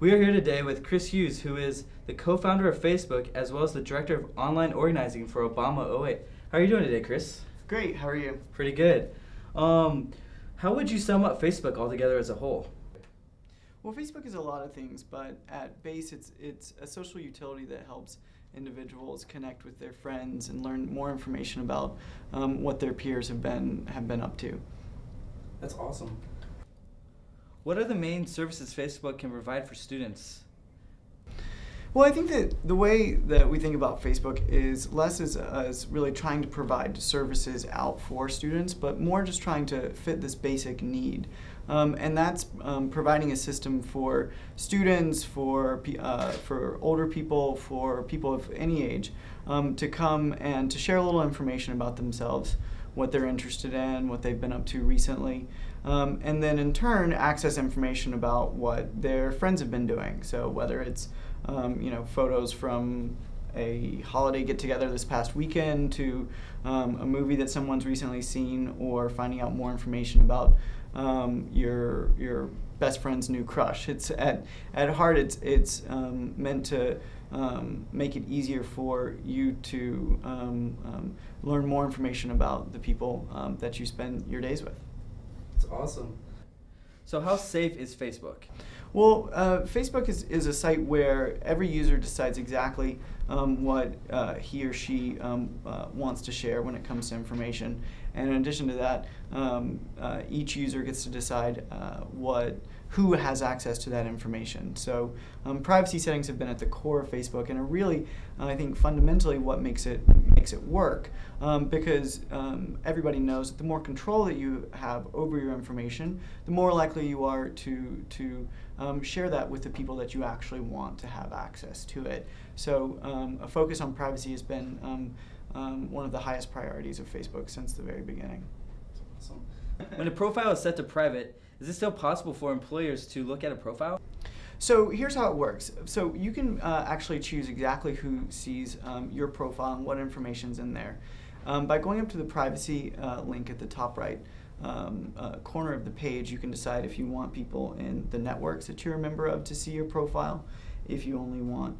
We are here today with Chris Hughes, who is the co-founder of Facebook as well as the director of online organizing for Obama '08. How are you doing today, Chris? Great, how are you? Pretty good. How would you sum up Facebook altogether as a whole? Well, Facebook is a lot of things, but at base it's a social utility that helps individuals connect with their friends and learn more information about what their peers have been up to. That's awesome. What are the main services Facebook can provide for students? Well, I think that the way that we think about Facebook is less as really trying to provide services out for students, but more just trying to fit this basic need. And that's providing a system for students, for older people, for people of any age, to come and to share a little information about themselves, what they're interested in, what they've been up to recently, and then in turn access information about what their friends have been doing. So whether it's photos from a holiday get-together this past weekend to a movie that someone's recently seen, or finding out more information about your best friend's new crush. It's at heart it's meant to make it easier for you to learn more information about the people that you spend your days with. That's awesome. So how safe is Facebook? Well, Facebook is a site where every user decides exactly what he or she wants to share when it comes to information. And in addition to that, each user gets to decide who has access to that information. So privacy settings have been at the core of Facebook and are really, I think, fundamentally what makes it work. Because everybody knows that the more control that you have over your information, the more likely you are to share that with the people that you actually want to have access to it. So a focus on privacy has been one of the highest priorities of Facebook since the very beginning. That's awesome. When a profile is set to private, is it still possible for employers to look at a profile? So here's how it works. So you can actually choose exactly who sees your profile and what information's in there. By going up to the privacy link at the top right corner of the page, you can decide if you want people in the networks that you're a member of to see your profile, if you only want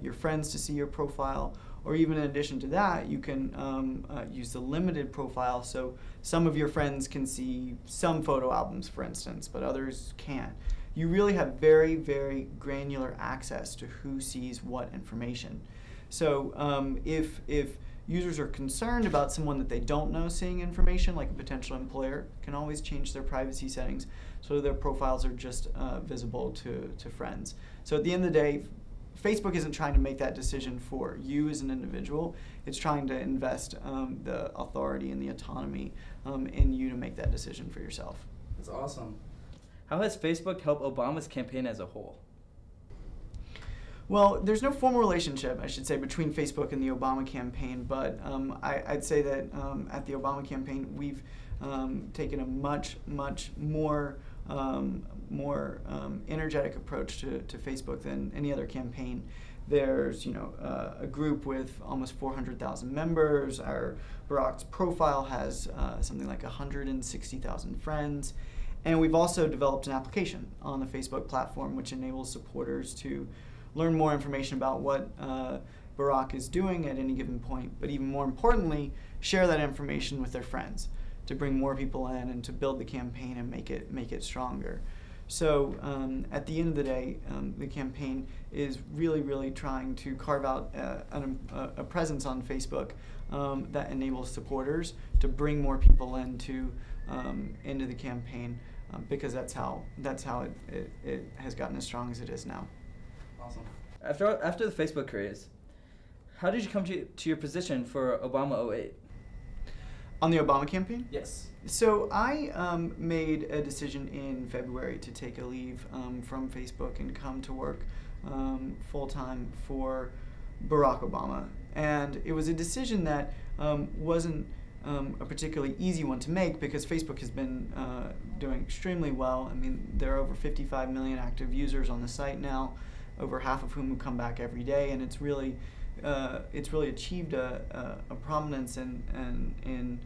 your friends to see your profile, or even in addition to that, you can use the limited profile, so some of your friends can see some photo albums, for instance, but others can't. You really have very, very granular access to who sees what information. So if users are concerned about someone that they don't know seeing information, like a potential employer, can always change their privacy settings so their profiles are just visible to friends. So at the end of the day, Facebook isn't trying to make that decision for you as an individual. It's trying to invest the authority and the autonomy in you to make that decision for yourself. That's awesome. How has Facebook helped Obama's campaign as a whole? Well, there's no formal relationship, I should say, between Facebook and the Obama campaign, but I'd say that at the Obama campaign, we've taken a much more energetic approach to Facebook than any other campaign. There's a group with almost 400,000 members. Our Barack's profile has something like 160,000 friends. And we've also developed an application on the Facebook platform which enables supporters to learn more information about what Barack is doing at any given point, but even more importantly, share that information with their friends to bring more people in and to build the campaign and make it stronger. So at the end of the day, the campaign is really trying to carve out a presence on Facebook that enables supporters to bring more people into the campaign, because that's how it has gotten as strong as it is now. Awesome. After the Facebook craze, how did you come to your position for Obama '08? On the Obama campaign? Yes. So I made a decision in February to take a leave from Facebook and come to work full-time for Barack Obama. And it was a decision that wasn't a particularly easy one to make, because Facebook has been doing extremely well. I mean, there are over 55 million active users on the site now, over half of whom come back every day, and it's really achieved a prominence in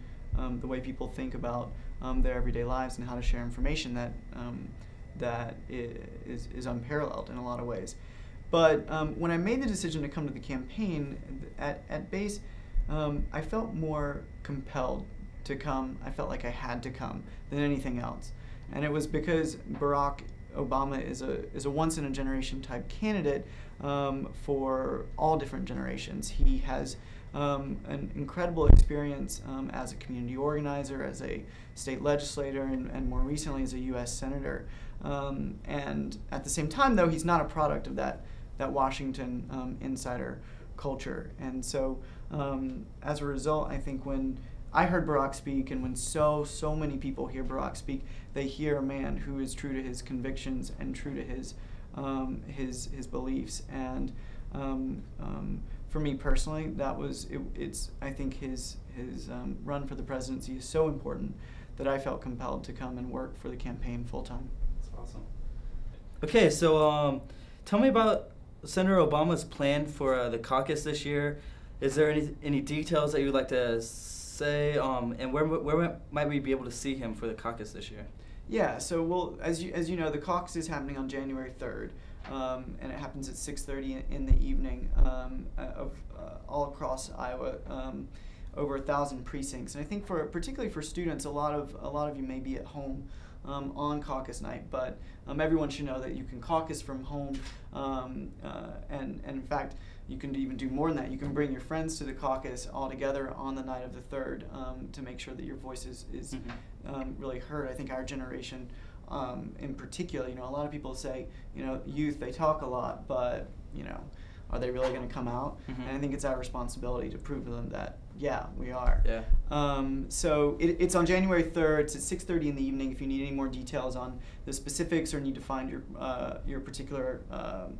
the way people think about their everyday lives and how to share information that that is unparalleled in a lot of ways. But when I made the decision to come to the campaign, at base, I felt more compelled to come. I felt like I had to come than anything else, and it was because Barack Obama is a once in a generation type candidate for all different generations. He has an incredible experience as a community organizer, as a state legislator, and more recently as a U.S. senator. And at the same time, though, he's not a product of that Washington insider culture. And so as a result, I think when I heard Barack speak, and when so many people hear Barack speak, they hear a man who is true to his convictions and true to his beliefs. And for me personally, that was it's I think his run for the presidency is so important that I felt compelled to come and work for the campaign full time. That's awesome. Okay, so tell me about Senator Obama's plan for the caucus this year. Is there any details that you'd like to say, and where might we be able to see him for the caucus this year? Yeah, so as you know, the caucus is happening on January 3rd, and it happens at 6:30 in the evening all across Iowa, over 1,000 precincts. And I think particularly for students, a lot of you may be at home on caucus night, but everyone should know that you can caucus from home, and in fact, you can even do more than that. You can bring your friends to the caucus all together on the night of the 3rd to make sure that your voice is really heard. I think our generation in particular, a lot of people say, youth, they talk a lot, but, are they really going to come out? And I think it's our responsibility to prove to them that, yeah, we are. Yeah. So it's on January 3rd. It's at 6:30 in the evening. If you need any more details on the specifics or need to find your particular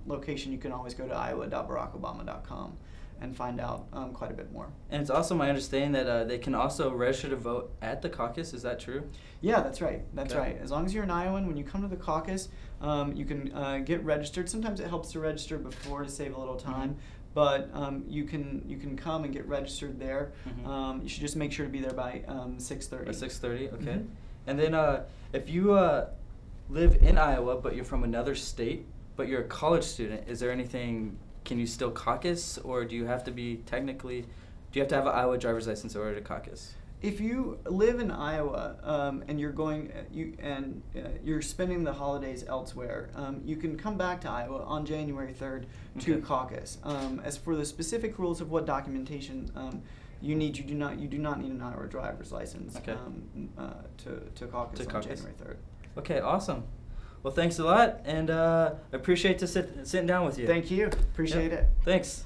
location, you can always go to iowa.barackobama.com and find out quite a bit more. And it's also my understanding that they can also register to vote at the caucus. Is that true? Yeah, that's right. That's right. As long as you're an Iowan, when you come to the caucus, you can get registered. Sometimes it helps to register before to save a little time. But you can come and get registered there. You should just make sure to be there by 6:30. By 6:30, okay. And then if you live in Iowa but you're from another state, but you're a college student, is there anything? Can you still caucus, or do you have to have an Iowa driver's license in order to caucus? If you live in Iowa and you're spending the holidays elsewhere, you can come back to Iowa on January 3rd to caucus. As for the specific rules of what documentation you need, you do not need an Iowa driver's license to caucus on January 3rd. Okay, awesome. Well, thanks a lot, and I appreciate sitting down with you. Thank you. Appreciate it. Thanks.